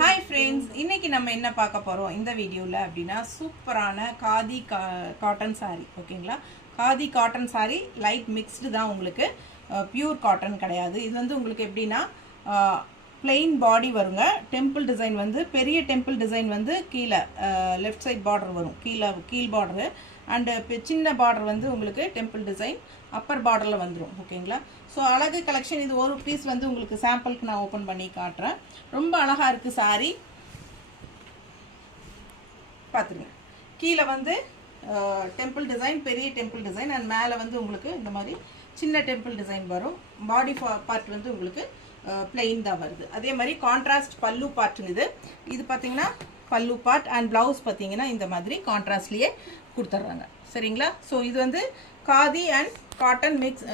Hi friends, இன்னைக்கு நம்ம என்ன பார்க்க போறோம் இந்த வீடியோல அப்படினா சூப்பரான காதி காட்டன் saree ஓகேங்களா. Khadi cotton saree light mixed தான் உங்களுக்கு, பியூர் காட்டன் கிடையாது. இது வந்து உங்களுக்கு எப்படினா plain body வருங்க. டெம்பிள் டிசைன் வந்து பெரிய டெம்பிள் டிசைன் வந்து கீழே லெஃப்ட் சைட் பார்டர் வரும், கீழ் பார்டர் அண்ட் சின்ன பார்டர் வந்து உங்களுக்கு டெம்பிள் டிசைன் அப்பர் பார்டரில் வந்துடும் ஓகேங்களா. ஸோ அழகு கலெக்ஷன். இது ஒரு பீஸ் வந்து உங்களுக்கு சாம்பிளுக்கு நான் ஓப்பன் பண்ணி காட்டுறேன். ரொம்ப அழகாக இருக்குது சாரீ, பார்த்துருங்க. கீழே வந்து டெம்பிள் டிசைன், பெரிய டெம்பிள் டிசைன் அண்ட் மேலே வந்து உங்களுக்கு இந்த மாதிரி சின்ன டெம்பிள் டிசைன் வரும். பாடி பார்ட் வந்து உங்களுக்கு பிளெயின் தான் வருது. அதே மாதிரி கான்ட்ராஸ்ட் பல்லு பார்ட்டுங்க. இது பார்த்தீங்கன்னா பல்லு பார்ட் அண்ட் ப்ளவுஸ் பார்த்தீங்கன்னா இந்த மாதிரி கான்ட்ராஸ்ட்லேயே கொடுத்துட்றாங்க சரிங்களா. ஸோ இது வந்து khadi and cotton mix,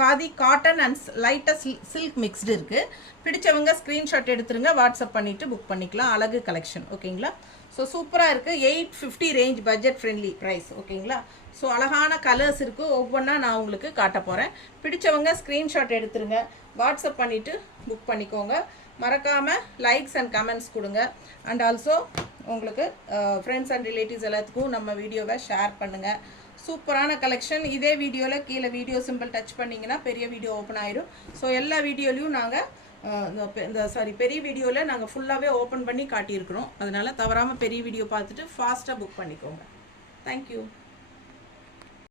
khadi cotton and லைட்டாக சில்க் மிக்ஸ்டு இருக்குது. பிடிச்சவங்க ஸ்க்ரீன்ஷாட் எடுத்துருங்க, வாட்ஸ்அப் பண்ணிவிட்டு புக் பண்ணிக்கலாம். அழகு கலெக்ஷன் ஓகேங்களா. ஸோ சூப்பராக இருக்குது. 850 ரேஞ்ச், பட்ஜெட் ஃப்ரெண்ட்லி ப்ரைஸ் ஓகேங்களா. ஸோ அழகான கலர்ஸ் இருக்குது, ஒவ்வொன்றா நான் உங்களுக்கு காட்ட போகிறேன். பிடிச்சவங்க ஸ்க்ரீன்ஷாட் எடுத்துருங்க, வாட்ஸ்அப் பண்ணிவிட்டு புக் பண்ணிக்கோங்க. மறக்காமல் லைக்ஸ் அண்ட் கமெண்ட்ஸ் கொடுங்க. அண்ட் ஆல்சோ உங்களுக்கு ஃப்ரெண்ட்ஸ் அண்ட் ரிலேட்டிவ்ஸ் எல்லாத்துக்கும் நம்ம வீடியோவை ஷேர் பண்ணுங்கள். சூப்பரான கலெக்ஷன். இதே வீடியோவில் கீழே வீடியோ சிம்பிள் டச் பண்ணிங்கன்னா பெரிய வீடியோ ஓப்பன் ஆயிடும். ஸோ எல்லா வீடியோலையும் நாங்கள் பெரிய வீடியோவில் நாங்கள் ஃபுல்லாகவே ஓப்பன் பண்ணி காட்டியிருக்கிறோம். அதனால் தவறாமல் பெரிய வீடியோ பார்த்துட்டு ஃபாஸ்ட்டாக புக் பண்ணிக்கோங்க. தேங்க்யூ.